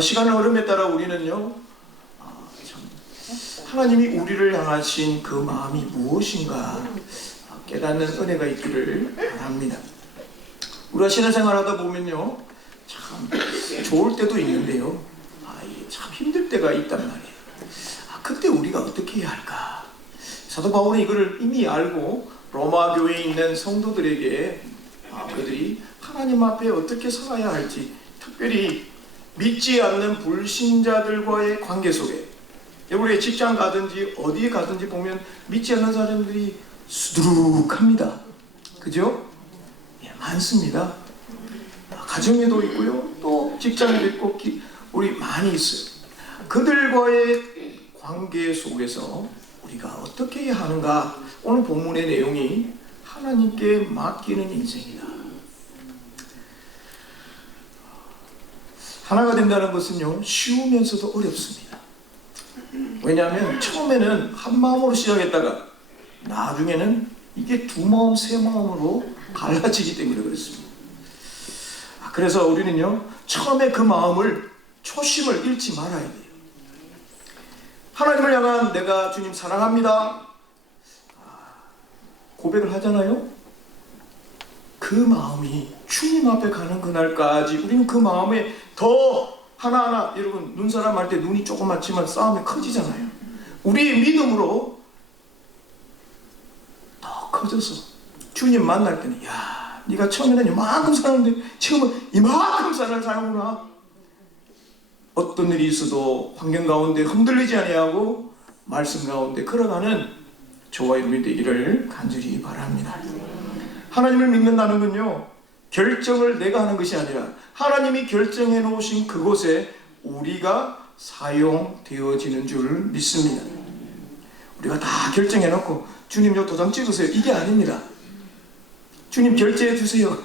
시간의 흐름에 따라 우리는요, 참 하나님이 우리를 향하신 그 마음이 무엇인가 깨닫는 은혜가 있기를 바랍니다. 우리가 신앙생활하다 보면요, 참 좋을 때도 있는데요, 참 힘들 때가 있단 말이에요. 그때 우리가 어떻게 해야 할까? 사도 바울은 이거를 이미 알고 로마 교회에 있는 성도들에게 그들이 하나님 앞에 어떻게 살아야 할지, 특별히 믿지 않는 불신자들과의 관계 속에, 우리 직장 가든지 어디에 가든지 보면 믿지 않는 사람들이 수두룩합니다. 그죠? 예, 많습니다. 가정에도 있고요, 또 직장에도 있고, 우리 많이 있어요. 그들과의 관계 속에서 우리가 어떻게 해야 하는가? 오늘 본문의 내용이 하나님께 맡기는 인생이다. 하나가 된다는 것은요, 쉬우면서도 어렵습니다. 왜냐하면 처음에는 한 마음으로 시작했다가 나중에는 이게 두 마음, 세 마음으로 갈라지기 때문에 그렇습니다. 그래서 우리는요, 처음에 그 마음을, 초심을 잃지 말아야 돼요. 하나님을 향한 내가 주님 사랑합니다 고백을 하잖아요. 그 마음이 주님 앞에 가는 그날까지 우리는 그 마음에 더 하나하나, 여러분 눈사람 할 때 눈이 조그맣지만 싸움이 커지잖아요. 우리의 믿음으로 더 커져서 주님 만날 때는, 야, 네가 처음에는 이만큼 사랑했는데 지금은 이만큼 사랑하구나. 어떤 일이 있어도 환경 가운데 흔들리지 아니하고 말씀 가운데 걸어가는 저와 여러분이 되기를 간절히 바랍니다. 하나님을 믿는다는 건요, 결정을 내가 하는 것이 아니라 하나님이 결정해 놓으신 그곳에 우리가 사용되어지는 줄 믿습니다. 우리가 다 결정해 놓고 주님 요 도장 찍으세요, 이게 아닙니다. 주님 결제해 주세요.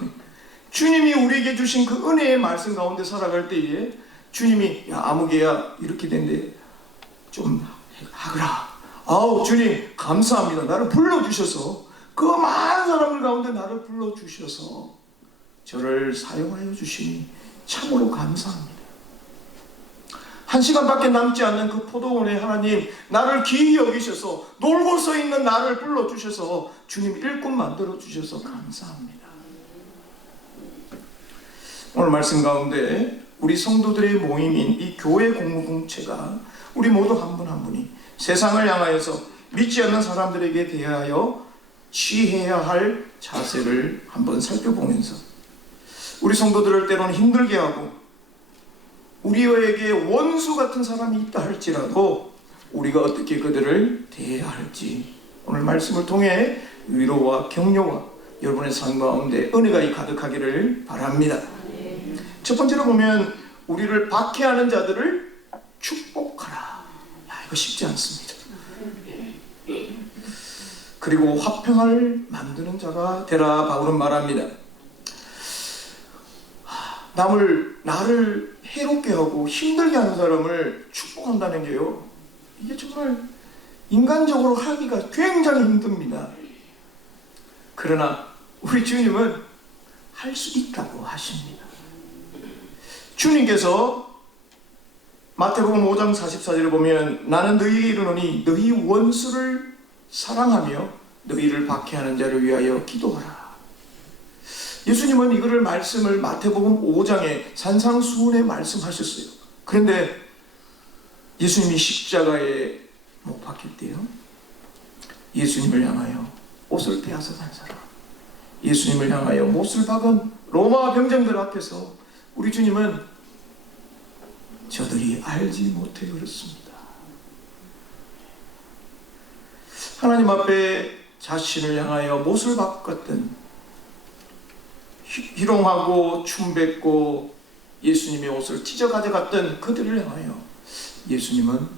주님이 우리에게 주신 그 은혜의 말씀 가운데 살아갈 때에 주님이, 야, 아무개야 이렇게 된대, 좀 하거라. 아우 주님 감사합니다. 나를 불러주셔서, 그 많은 사람들 가운데 나를 불러주셔서 저를 사용하여 주시니 참으로 감사합니다. 1시간밖에 남지 않는 그 포도원에 하나님 나를 귀히 여기셔서, 놀고 서 있는 나를 불러주셔서 주님 일꾼 만들어주셔서 감사합니다. 오늘 말씀 가운데 우리 성도들의 모임인 이 교회 공동체가 우리 모두 한 분 한 분이 세상을 향하여서 믿지 않는 사람들에게 대하여 취해야 할 자세를 한번 살펴보면서, 우리 성도들을 때로는 힘들게 하고 우리에게 원수 같은 사람이 있다 할지라도 우리가 어떻게 그들을 대해야 할지 오늘 말씀을 통해 위로와 격려와 여러분의 삶 가운데 은혜가 가득하기를 바랍니다. 첫 번째로 보면 우리를 박해하는 자들을 축복하라. 야, 이거 쉽지 않습니다. 그리고 화평을 만드는 자가 되라 바울은 말합니다. 나를 해롭게 하고 힘들게 하는 사람을 축복한다는 게요, 이게 정말 인간적으로 하기가 굉장히 힘듭니다. 그러나 우리 주님은 할 수 있다고 하십니다. 주님께서 마태복음 5장 44절을 보면, 나는 너희에게 이르노니 너희 원수를 사랑하며 너희를 박해하는 자를 위하여 기도하라. 예수님은 이거를 말씀을 마태복음 5장에 산상수훈에 말씀하셨어요. 그런데 예수님이 십자가에 못 박힐 때요, 예수님을 향하여 옷을 빼앗아 간 사람, 예수님을 향하여 못을 박은 로마 병정들 앞에서 우리 주님은 저들이 알지 못해 그렇습니다. 하나님 앞에 자신을 향하여 못을 박았던, 희롱하고 춤뱉고 예수님의 옷을 찢어 가져갔던 그들을 향하여 예수님은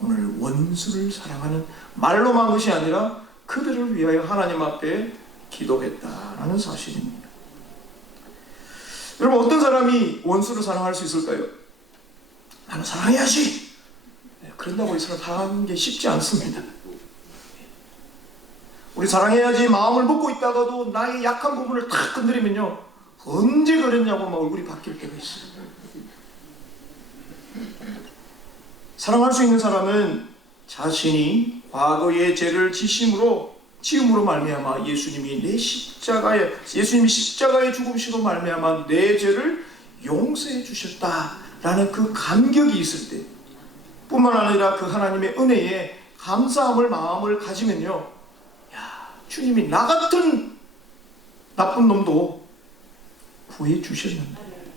오늘 원수를 사랑하는, 말로만 것이 아니라 그들을 위하여 하나님 앞에 기도했다라는 사실입니다. 여러분, 어떤 사람이 원수를 사랑할 수 있을까요? 나는 사랑해야지. 그런다고 이 사람 사랑하는 게 쉽지 않습니다. 우리 사랑해야지 마음을 먹고 있다가도 나의 약한 부분을 탁 건드리면요, 언제 그랬냐고 막 얼굴이 바뀔 때가 있어요. 사랑할 수 있는 사람은 자신이 과거의 죄를 지음으로 말미암아 예수님이 십자가의 죽음시로 말미암아 내 죄를 용서해 주셨다라는 그 감격이 있을 때, 뿐만 아니라 그 하나님의 은혜에 감사함을 마음을 가지면요, 야, 주님이 나 같은 나쁜 놈도 구해 주셨는데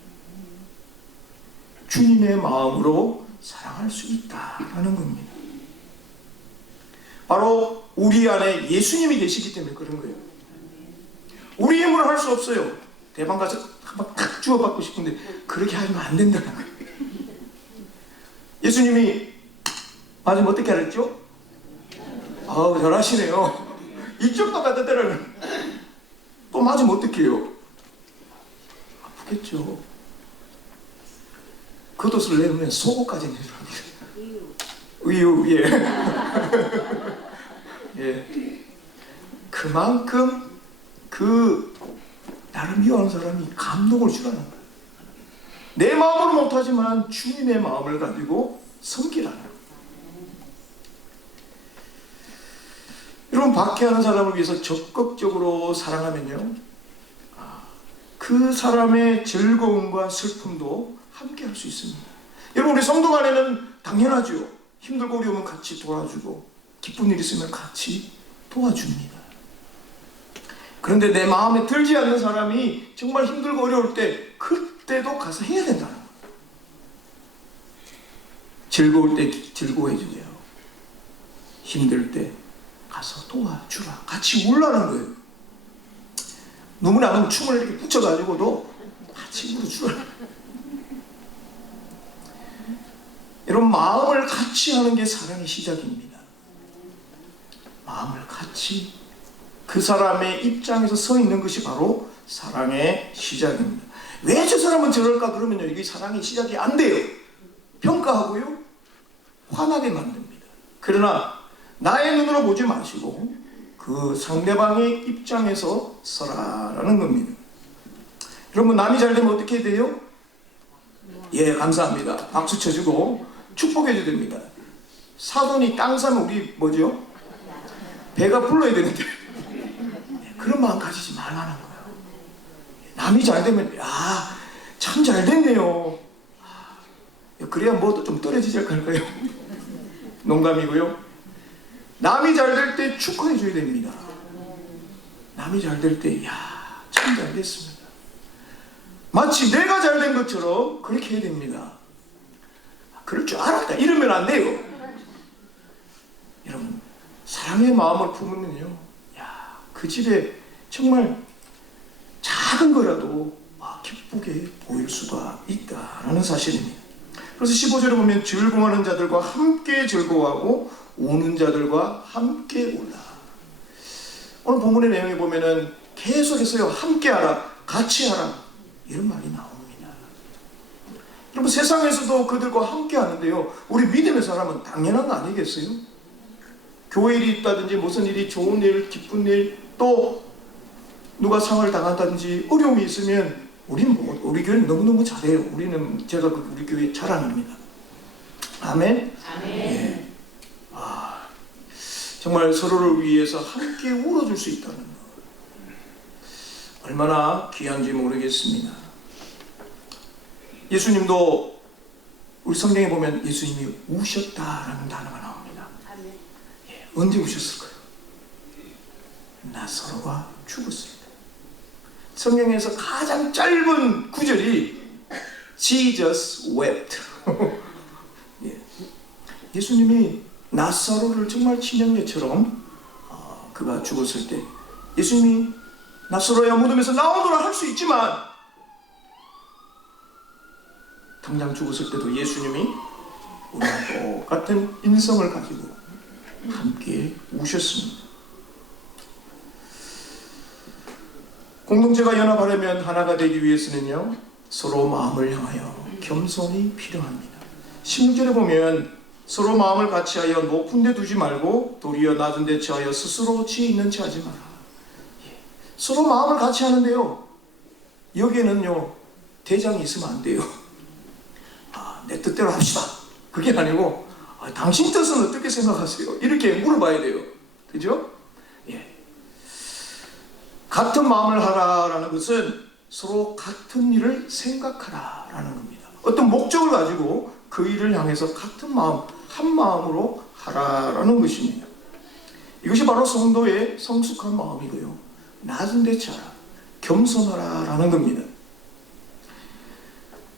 주님의 마음으로 사랑할 수 있다라는 겁니다. 바로 우리 안에 예수님이 계시기 때문에 그런 거예요. 우리 힘으로 할 수 없어요. 대방 가서 한번 탁 주워받고 싶은데 그렇게 하면 안 된다는 거예요. 예수님이 맞으면 어떻게 하랬죠? 아우, 잘하시네요. 이쪽도 갖다 대라는. 또 맞으면 어떻게 해요? 아프겠죠. 겉옷을 내면 속옷까지 내주랍니다. 의유, 예. 예. 그만큼 나를 미워하는 사람이 감동을 주라는 거예요. 내 마음으로 못하지만 주님의 마음을 가지고 섬기라는 거예요. 여러분, 박해하는 사람을 위해서 적극적으로 사랑하면요, 그 사람의 즐거움과 슬픔도 함께 할 수 있습니다. 여러분, 우리 성도 간에는 당연하죠. 힘들고 어려우면 같이 도와주고 기쁜 일 있으면 같이 도와줍니다. 그런데 내 마음에 들지 않는 사람이 정말 힘들고 어려울 때 그때도 가서 해야 된다는 거예요. 즐거울 때 즐거워해주세요. 힘들 때 가서 도와주라. 같이 울라는 거예요. 눈물이 안 오면 춤을 이렇게 붙여가지고도 같이 울어주라. 여러분, 마음을 같이 하는 게 사랑의 시작입니다. 마음을 같이, 그 사람의 입장에서 서 있는 것이 바로 사랑의 시작입니다. 왜 저 사람은 저럴까 그러면요, 이게 사랑의 시작이 안 돼요. 평가하고요, 화나게 만듭니다. 그러나 나의 눈으로 보지 마시고 그 상대방의 입장에서 서라라는 겁니다. 여러분, 남이 잘 되면 어떻게 돼요? 예, 감사합니다. 박수 쳐주고 축복해줘야 됩니다. 사돈이 땅 사면 우리 뭐죠? 배가 불러야 되는데 그런 마음 가지지 말라는 거예요. 남이 잘 되면 야, 참 잘 됐네요. 그래야 뭐도 좀 떨어지지 않을까요? 농담이고요. 남이 잘 될 때 축하해 줘야 됩니다. 남이 잘 될 때 야, 참 잘 됐습니다. 마치 내가 잘 된 것처럼 그렇게 해야 됩니다. 그럴 줄 알았다 이러면 안 돼요. 여러분, 사랑의 마음을 품으면요, 야, 그 집에 정말 작은 거라도 기쁘게 보일 수가 있다라는 사실입니다. 그래서 15절에 보면 즐거워하는 자들과 함께 즐거워하고 우는 자들과 함께 울라. 오늘 본문의 내용에 보면은 계속해서요, 함께 하라, 같이 하라 이런 말이 나옵니다. 여러분, 세상에서도 그들과 함께 하는데요, 우리 믿음의 사람은 당연한 거 아니겠어요? 교회 일이 있다든지 무슨 일이, 좋은 일, 기쁜 일, 또 누가 상을 당한다든지 어려움이 있으면 우리 교회는 너무너무 잘해요. 제가 우리 교회 자랑입니다. 아멘? 아멘. 예. 정말 서로를 위해서 함께 울어줄 수 있다는 것, 얼마나 귀한지 모르겠습니다. 예수님도 우리 성경에 보면 예수님이 우셨다라는 단어가 나옵니다. 예, 언제 우셨을까요? 나사로가 죽었을 때. 성경에서 가장 짧은 구절이 Jesus wept. 예. 예수님이 나사로를 정말 친형제처럼 그가 죽었을 때 예수님이 나사로야 무덤에서 나오너라 할 수 있지만 당장 죽었을 때도 예수님이 우리와 똑같은 인성을 가지고 함께 우셨습니다. 공동체가 연합하려면 하나가 되기 위해서는요, 서로 마음을 향하여 겸손이 필요합니다. 16절에 보면 서로 마음을 같이하여 높은 데 두지 말고 도리어 낮은 데 처하여 스스로 지혜 있는 체 하지 마라. 서로 마음을 같이 하는데요, 여기에는요 대장이 있으면 안 돼요. 내 뜻대로 합시다 그게 아니고 당신 뜻은 어떻게 생각하세요? 이렇게 물어봐야 돼요. 그죠? 예. 같은 마음을 하라라는 것은 서로 같은 일을 생각하라라는 겁니다. 어떤 목적을 가지고 그 일을 향해서 같은 마음, 한 마음으로 하라라는 것입니다. 이것이 바로 성도의 성숙한 마음이고요. 낮은 데 차라, 겸손하라라는 겁니다.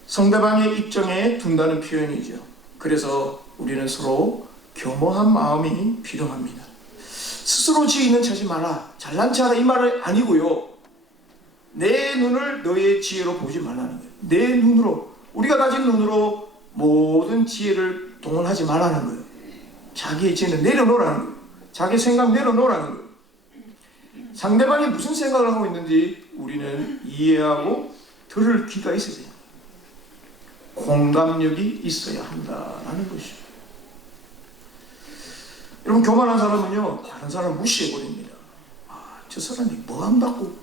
상대방의 입장에 둔다는 표현이죠. 그래서 우리는 서로 겸허한 마음이 필요합니다. 스스로 지혜는 찾지 마라, 잘난 체하라 이 말은 아니고요. 내 눈을 너의 지혜로 보지 말라는 거예요. 내 눈으로, 우리가 가진 눈으로 모든 지혜를 동원하지 말라는 거예요. 자기의 지혜는 내려놓으라는 거예요. 자기 생각 내려놓으라는 거예요. 상대방이 무슨 생각을 하고 있는지 우리는 이해하고 들을 귀가 있어야 돼요. 공감력이 있어야 한다는 것이죠. 여러분, 교만한 사람은요, 다른 사람을 무시해버립니다. 저 사람이 뭐 한다고?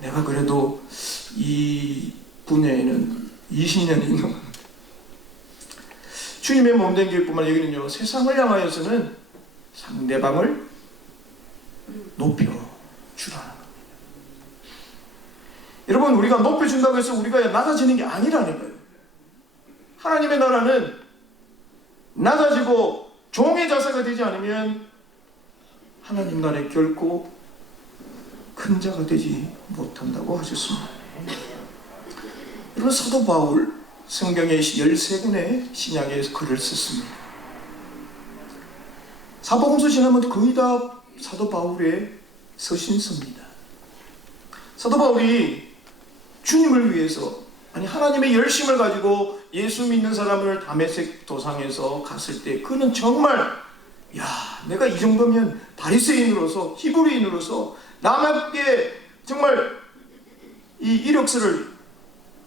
내가 그래도 이 분야에는 20년이 있는 주님의 몸된 교회뿐만 아니라 여기는요, 세상을 향하여서는 상대방을 높여주라는 겁니다. 여러분, 우리가 높여준다고 해서 우리가 낮아지는 게 아니라는 거예요. 하나님의 나라는 낮아지고 종의 자세가 되지 않으면 하나님 나라에 결코 큰 자가 되지 못한다고 하셨습니다. 여러분, 사도 바울 성경에 13권의 신약에서 글을 썼습니다. 사복음서 지나면 거의 다 사도 바울의 서신서입니다. 사도 바울이 주님을 위해서, 아니 하나님의 열심을 가지고 예수 믿는 사람을 다메섹 도상에서 갔을 때 그는 정말 내가 이 정도면 바리새인으로서 히브리인으로서 남에게 정말 이 이력서를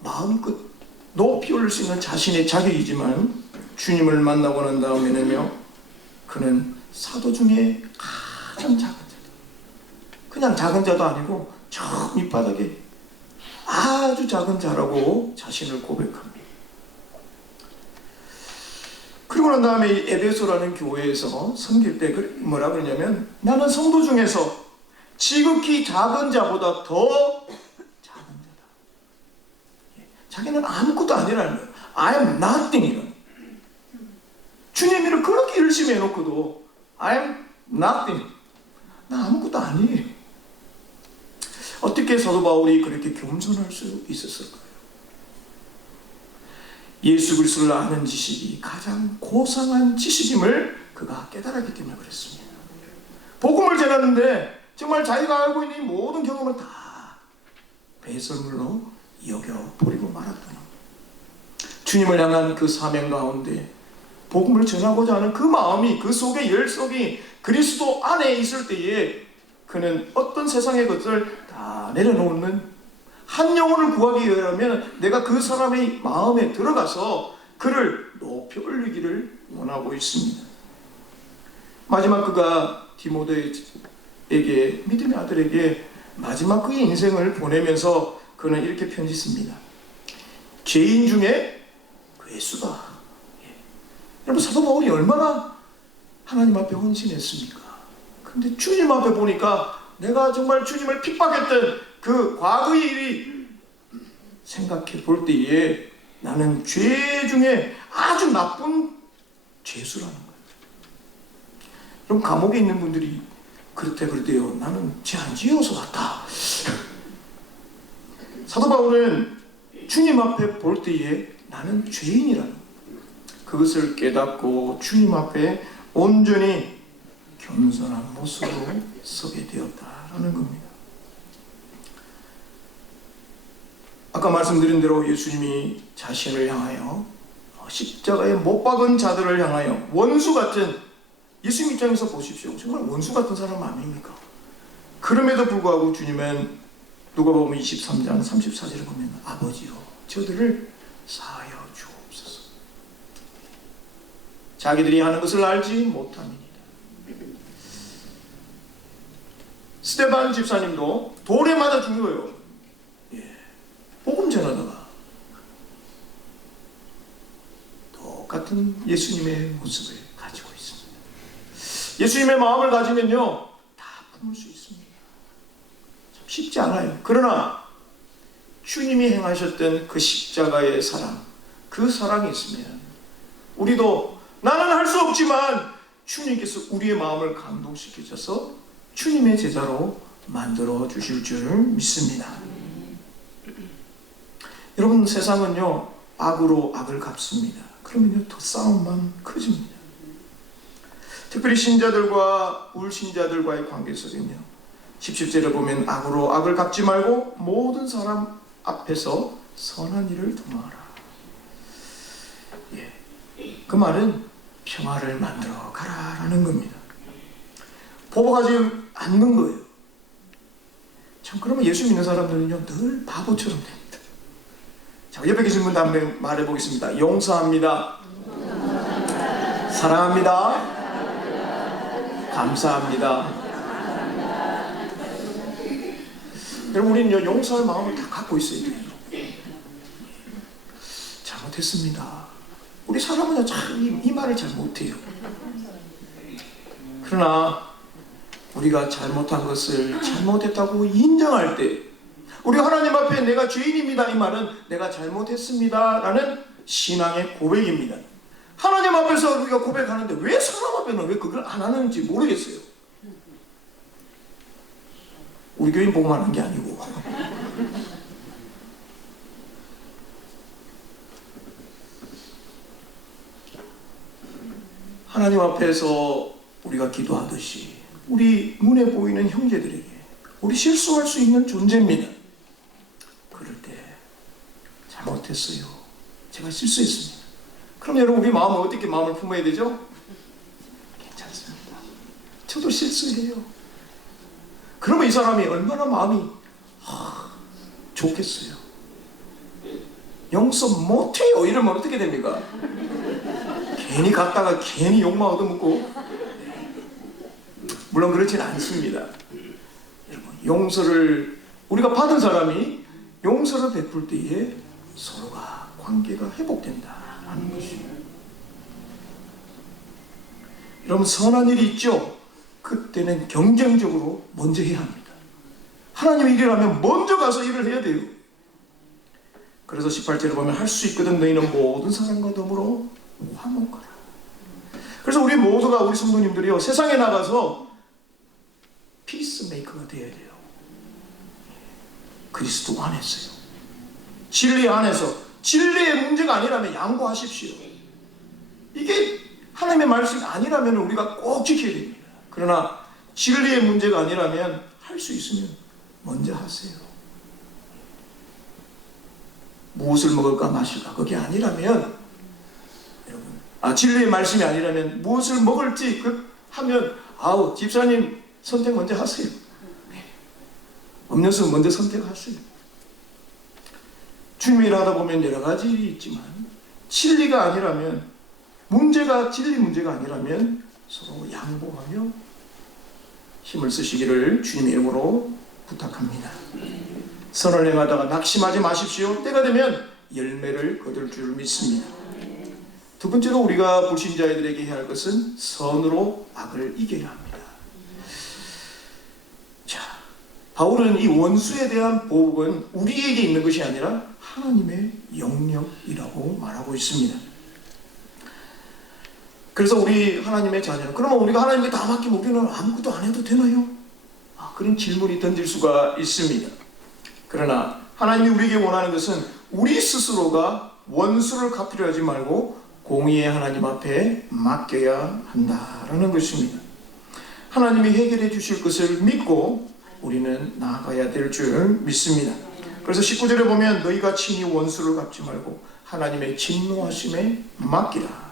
마음껏 높이 올릴 수 있는 자신의 자격이지만 주님을 만나고 난 다음에는요, 그는 사도 중에 가장 작은 자, 그냥 작은 자도 아니고 저 밑바닥에 아주 작은 자라고 자신을 고백합니다. 그리고 난 다음에 에베소라는 교회에서 섬길 때 뭐라 그러냐면, 나는 성도 중에서 지극히 작은 자보다 더 작은 자다. 자기는 아무것도 아니라는 거예요. I am nothing이라는. 주님 일을 그렇게 열심히 해놓고도 I am nothing. 나 아무것도 아니에요. 어떻게 사도 바울이 그렇게 겸손할 수 있었을까요? 예수 그리스도를 아는 지식이 가장 고상한 지식임을 그가 깨달았기 때문에 그랬습니다. 복음을 전하는데 정말 자기가 알고 있는 모든 경험을 다 배설물로 여겨버리고 말았다는, 주님을 향한 그 사명 가운데 복음을 전하고자 하는 그 마음이, 그 속에 열속이 그리스도 안에 있을 때에 그는 어떤 세상의 것을 다 내려놓는, 한 영혼을 구하기 위하면 내가 그 사람의 마음에 들어가서 그를 높이 올리기를 원하고 있습니다. 마지막 그가 디모데에게, 믿음의 아들에게 마지막 그의 인생을 보내면서 그는 이렇게 편지 씁니다. 죄인 중에 괴수다. 여러분, 사도 바울이 얼마나 하나님 앞에 헌신했습니까? 근데 주님 앞에 보니까 내가 정말 주님을 핍박했던 그 과거의 일이 생각해 볼 때에 나는 죄 중에 아주 나쁜 죄수라는 거예요. 그럼 감옥에 있는 분들이 그렇대요. 나는 죄 안 지어서 왔다. 사도 바울은 주님 앞에 볼 때에 나는 죄인이라는 거예요. 그것을 깨닫고 주님 앞에 온전히 겸손한 모습으로 서게 되었다라는 겁니다. 아까 말씀드린 대로 예수님이 자신을 향하여 십자가에 못 박은 자들을 향하여 원수 같은, 예수님 입장에서 보십시오. 정말 원수 같은 사람 아닙니까? 그럼에도 불구하고 주님은 누가복음 23장 34절에 보면 아버지요 저들을 사하여 주옵소서. 자기들이 하는 것을 알지 못함이니라. 스데반 집사님도 돌에 맞아 죽는 거예요. 복음 전하다가 똑같은 예수님의 모습을 가지고 있습니다. 예수님의 마음을 가지면요 다 품을 수 있습니다. 참 쉽지 않아요. 그러나 주님이 행하셨던 그 십자가의 사랑, 그 사랑이 있으면 우리도 나는 할 수 없지만 주님께서 우리의 마음을 감동시키셔서 주님의 제자로 만들어 주실 줄 믿습니다. 여러분, 세상은요 악으로 악을 갚습니다. 그러면요 더 싸움만 커집니다. 특별히 신자들과 불신자들과의 관계 속에는요 17절에 보면 악으로 악을 갚지 말고 모든 사람 앞에서 선한 일을 도모하라. 그 말은 평화를 만들어 가라라는 겁니다. 보복하지 않는 거예요. 참, 그러면 예수 믿는 사람들은요 늘 바보처럼 됩니다. 자, 옆에 계신 분도 한번 말해보겠습니다. 용서합니다. 사랑합니다. 감사합니다. 여러분, 우리는 용서할 마음을 다 갖고 있어야 돼요. 잘못했습니다. 우리 사람은 참 이 말을 잘 못해요. 그러나 우리가 잘못한 것을 잘못했다고 인정할 때, 우리가 하나님 앞에 내가 죄인입니다 이 말은 내가 잘못했습니다 라는 신앙의 고백입니다. 하나님 앞에서 우리가 고백하는데 왜 사람 앞에는 왜 그걸 안 하는지 모르겠어요. 우리 교인 보고만 한 게 아니고 하나님 앞에서 우리가 기도하듯이 우리 눈에 보이는 형제들에게 우리 실수할 수 있는 존재입니다. 그럴 때 잘못했어요. 제가 실수했습니다. 그럼 여러분, 우리 마음은 어떻게 마음을 품어야 되죠? 괜찮습니다. 저도 실수해요. 그러면 이 사람이 얼마나 마음이 좋겠어요. 용서 못해요 이러면 어떻게 됩니까? 괜히 갔다가 괜히 욕만 얻어먹고. 물론 그렇지는 않습니다. 여러분, 용서를 우리가 받은 사람이 용서를 베풀 때에 서로가 관계가 회복된다라는 것입니다. 여러분, 선한 일이 있죠? 그때는 경쟁적으로 먼저 해야 합니다. 하나님의 일이라면 먼저 가서 일을 해야 돼요. 그래서 18절에 보면 할 수 있거든 너희는 모든 사람과 더불어 화목하라. 그래서 우리 모두가, 우리 성도님들이요 세상에 나가서 피스메이커가 되어야 돼요. 그리스도 안에서요. 진리 안에서. 진리의 문제가 아니라면 양보하십시오. 이게 하나님의 말씀이 아니라면 우리가 꼭 지켜야 됩니다. 그러나 진리의 문제가 아니라면 할 수 있으면 먼저 하세요. 무엇을 먹을까 마실까 그게 아니라면, 여러분, 진리의 말씀이 아니라면 무엇을 먹을지 하면 집사님 선택 먼저 하세요. 음료수 먼저 선택하세요. 주님이 일하다 보면 여러 가지 일이 있지만 진리가 아니라면, 진리 문제가 아니라면 서로 양보하며 힘을 쓰시기를 주님의 이름으로 부탁합니다. 선을 행하다가 낙심하지 마십시오. 때가 되면 열매를 거둘 줄 믿습니다. 두 번째로 우리가 불신자들에게 해야 할 것은 선으로 악을 이겨야 합니다. 자, 바울은 이 원수에 대한 보복은 우리에게 있는 것이 아니라 하나님의 영역이라고 말하고 있습니다. 그래서 우리 하나님의 자녀는, 그러면 우리가 하나님께 다 맡기면 우리는 아무것도 안 해도 되나요? 그런 질문이 던질 수가 있습니다. 그러나 하나님이 우리에게 원하는 것은 우리 스스로가 원수를 갚으려 하지 말고 공의의 하나님 앞에 맡겨야 한다라는 것입니다. 하나님이 해결해 주실 것을 믿고 우리는 나아가야 될 줄 믿습니다. 그래서 19절에 보면 너희가 친히 원수를 갚지 말고 하나님의 진노하심에 맡기라.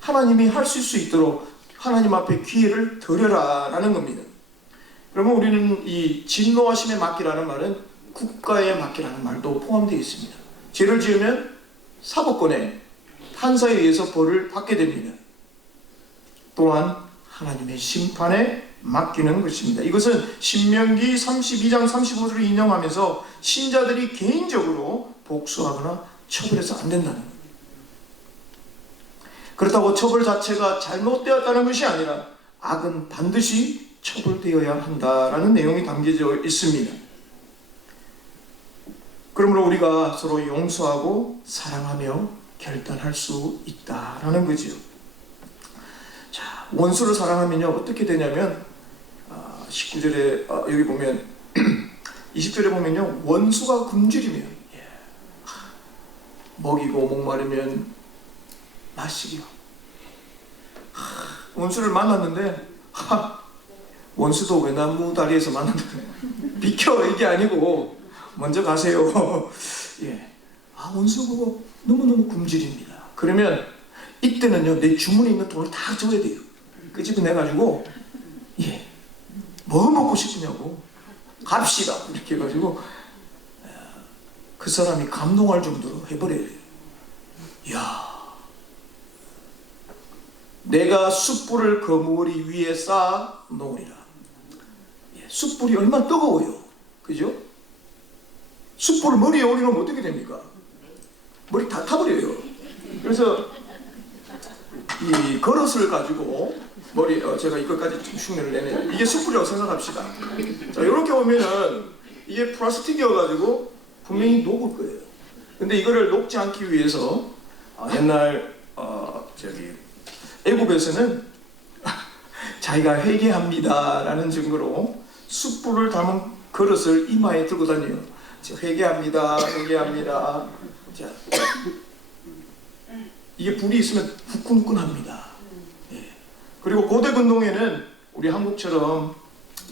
하나님이 하실 수 있도록 하나님 앞에 기회를 드려라 라는 겁니다. 그러면 우리는 이 진노하심에 맡기라는 말은 국가에 맡기라는 말도 포함되어 있습니다. 죄를 지으면 사법권에 판사에 의해서 벌을 받게 됩니다. 또한 하나님의 심판에 맡기는 것입니다. 이것은 신명기 32장 35절을 인용하면서 신자들이 개인적으로 복수하거나 처벌해서 안 된다는 겁니다. 그렇다고 처벌 자체가 잘못되었다는 것이 아니라 악은 반드시 처벌되어야 한다라는 내용이 담겨져 있습니다. 그러므로 우리가 서로 용서하고 사랑하며 결단할 수 있다라는 거지요. 자, 원수를 사랑하면요 어떻게 되냐면 19절에 여기 보면 20절에 보면요 원수가 굶주리면 먹이고 목마르면 마시기요. 원수를 만났는데 원수도 외나무 다리에서 만난다. 비켜 이게 아니고 먼저 가세요. 예. 원수 보고 너무너무 굶주립니다. 그러면 이때는요 내 주머니에 있는 돈을 다 줘야 돼요. 끄집어내가지고 뭐 먹고 싶으냐고 갑시다 이렇게 해가지고 그 사람이 감동할 정도로 해버려야 돼요. 이야, 내가 숯불을 거머리 위에 쌓아 놓으리라. 숯불이 얼마나 뜨거워요. 그죠? 숯불을 머리에 올려놓으면 어떻게 됩니까? 머리 다 타버려요. 그래서 이 그릇을 가지고 머리 제가 이것까지 흉내를 내네요. 이게 숯불이라고 생각합시다. 자, 이렇게 보면은 이게 플라스틱이어가지고 분명히 녹을 거예요. 근데 이거를 녹지 않기 위해서 옛날 애국에서는 자기가 회개합니다라는 증거로 숯불을 담은 그릇을 이마에 들고 다녀요. 회개합니다, 회개합니다. 자, 이게 불이 있으면 후끈후끈합니다. 그리고 고대 근동에는 우리 한국처럼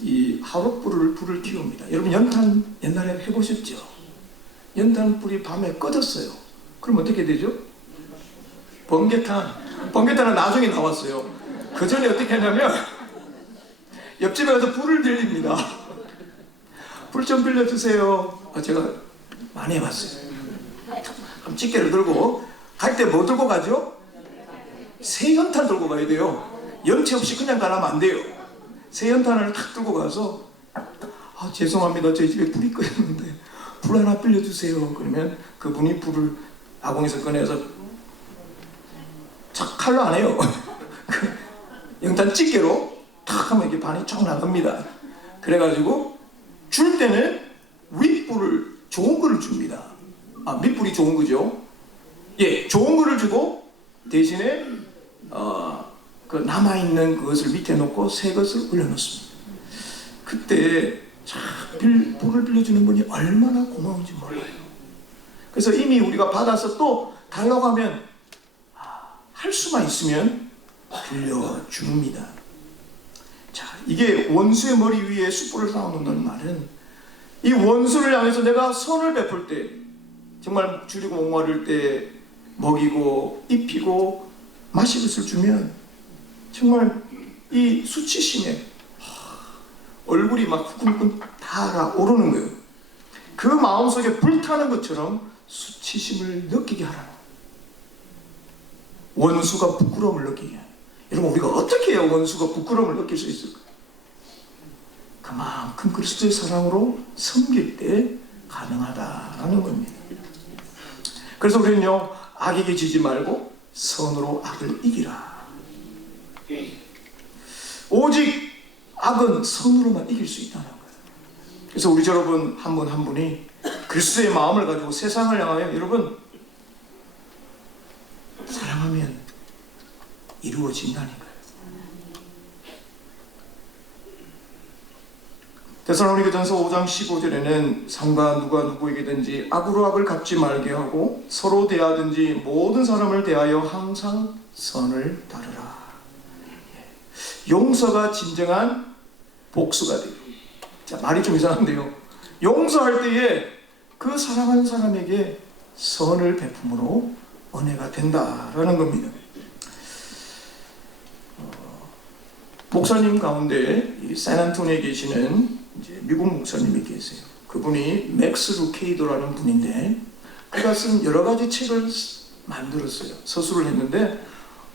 이 화롯불을 키웁니다. 여러분 연탄 옛날에 해보셨죠? 연탄불이 밤에 꺼졌어요. 그럼 어떻게 되죠? 번개탄은 나중에 나왔어요. 그 전에 어떻게 하냐면 옆집에 가서 불을 들립니다. 불 좀 빌려주세요. 제가 많이 해봤어요. 그럼 집게를 들고 갈 때 뭐 들고 가죠? 새 연탄 들고 가야 돼요. 염치 없이 그냥 가라면 안 돼요. 새 연탄을 탁 들고 가서 죄송합니다. 저희 집에 불이 꺼졌는데 불 하나 빌려주세요. 그러면 그분이 불을 아궁에서 꺼내서 착 칼로 안 해요. 연탄 집게로 탁 하면 이게 반이 쫙 나갑니다. 그래가지고 줄 때는 윗불을 좋은 거를 줍니다. 밑불이 좋은 거죠. 좋은 거를 주고 대신에 그 남아있는 그것을 밑에 놓고 새 것을 올려놓습니다. 그때 불을 빌려주는 분이 얼마나 고마운지 몰라요. 그래서 이미 우리가 받아서 또 달라고 하면 할 수만 있으면 빌려줍니다. 자, 이게 원수의 머리 위에 숯불을 쌓아놓는다는 말은 이 원수를 향해서 내가 선을 베풀 때 정말 줄이고 목마를 때 먹이고 입히고 마실 것을 주면 정말 이 수치심에 얼굴이 막 후끈후끈 달아오르는 거예요. 그 마음속에 불타는 것처럼 수치심을 느끼게 하라는 거예요. 원수가 부끄러움을 느끼게 해요. 여러분 우리가 어떻게 해야 원수가 부끄러움을 느낄 수 있을까요? 그만큼 그리스도의 사랑으로 섬길 때 가능하다라는 겁니다. 그래서 우리는요 악에게 지지 말고 선으로 악을 이기라. 오직 악은 선으로만 이길 수 있다는 거예요. 그래서 우리 여러분 한 분 한 분이 그리스도의 마음을 가지고 세상을 향하여 여러분 사랑하면 이루어진다는 거예요. 데살로니가전서 5장 15절에는 상가 누가 누구에게든지 악으로 악을 갚지 말게 하고 서로 대하든지 모든 사람을 대하여 항상 선을 따르라. 용서가 진정한 복수가 돼요. 자, 말이 좀 이상한데요. 용서할 때에 그 사랑하는 사람에게 선을 베품으로 은혜가 된다라는 겁니다. 목사님 가운데 이 샌안토니에 계시는 이제 미국 목사님이 계세요. 그분이 맥스 루케이도라는 분인데 그가 쓴 여러 가지 책을 만들었어요. 서술을 했는데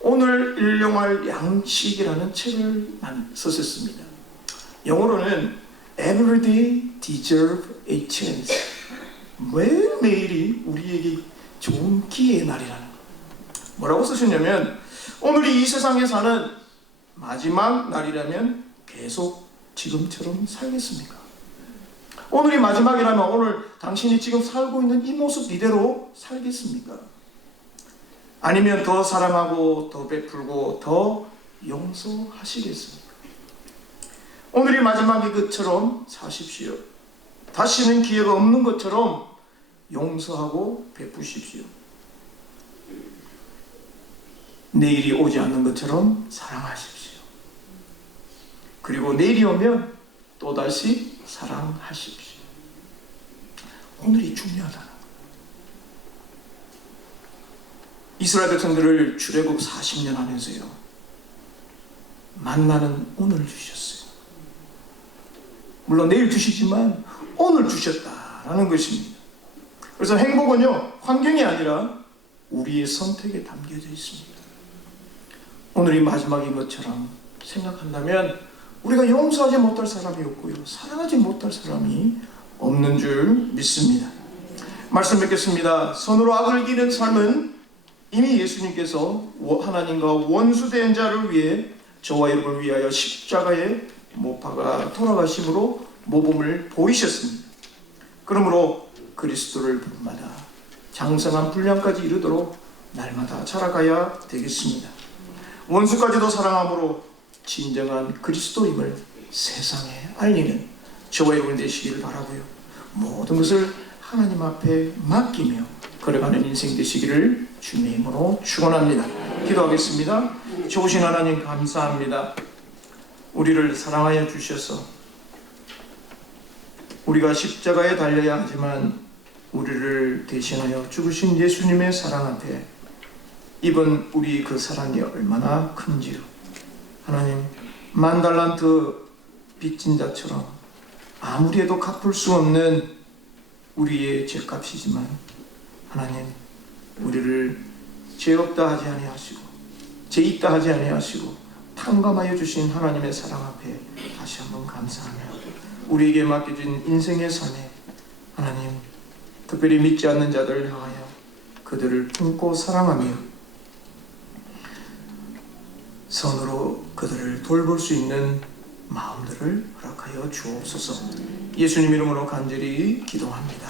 오늘 일용할 양식이라는 책을 썼습니다. 영어로는 Every day deserve a chance. 매일매일이 우리에게 좋은 기회의 날이라는 거. 뭐라고 쓰셨냐면 오늘이 이 세상에 사는 마지막 날이라면 계속 지금처럼 살겠습니까? 오늘이 마지막이라면 오늘 당신이 지금 살고 있는 이 모습 이대로 살겠습니까? 아니면 더 사랑하고 더 베풀고 더 용서하시겠습니까? 오늘이 마지막이 것처럼 사십시오. 다시는 기회가 없는 것처럼 용서하고 베푸십시오. 내일이 오지 않는 것처럼 사랑하십시오. 그리고 내일이 오면 또다시 사랑하십시오. 오늘이 중요하다. 이스라엘 백성들을 출애굽 40년 하면서요, 만나는 오늘 주셨어요. 물론 내일 주시지만 오늘 주셨다라는 것입니다. 그래서 행복은요, 환경이 아니라 우리의 선택에 담겨져 있습니다. 오늘이 마지막인 것처럼 생각한다면 우리가 용서하지 못할 사람이 없고요, 사랑하지 못할 사람이 없는 줄 믿습니다. 말씀 뵙겠습니다. 선으로 악을 이기는 삶은 이미 예수님께서 하나님과 원수된 자를 위해 저와 여러분을 위하여 십자가에 못 박아 돌아가심으로 모범을 보이셨습니다. 그러므로 그리스도를 본받아 장성한 분량까지 이르도록 날마다 자라가야 되겠습니다. 원수까지도 사랑함으로 진정한 그리스도임을 세상에 알리는 저와 여러분 되시기를 바라고요, 모든 것을 하나님 앞에 맡기며 걸어가는 인생 되시기를 주님으로 축원합니다. 기도하겠습니다. 좋으신 하나님 감사합니다. 우리를 사랑하여 주셔서 우리가 십자가에 달려야 하지만 우리를 대신하여 죽으신 예수님의 사랑 앞에 이번 우리 그 사랑이 얼마나 큰지요. 하나님, 10,000달란트 빚진 자처럼 아무리 해도 갚을 수 없는 우리의 죄값이지만 하나님, 우리를 죄 없다 하지 아니하시고 죄 있다 하지 아니하시고 탕감하여 주신 하나님의 사랑 앞에 다시 한번 감사하며 우리에게 맡겨진 인생의 삶에 하나님, 특별히 믿지 않는 자들을 향하여 그들을 품고 사랑하며 선으로 그들을 돌볼 수 있는 마음들을 허락하여 주옵소서. 예수님 이름으로 간절히 기도합니다.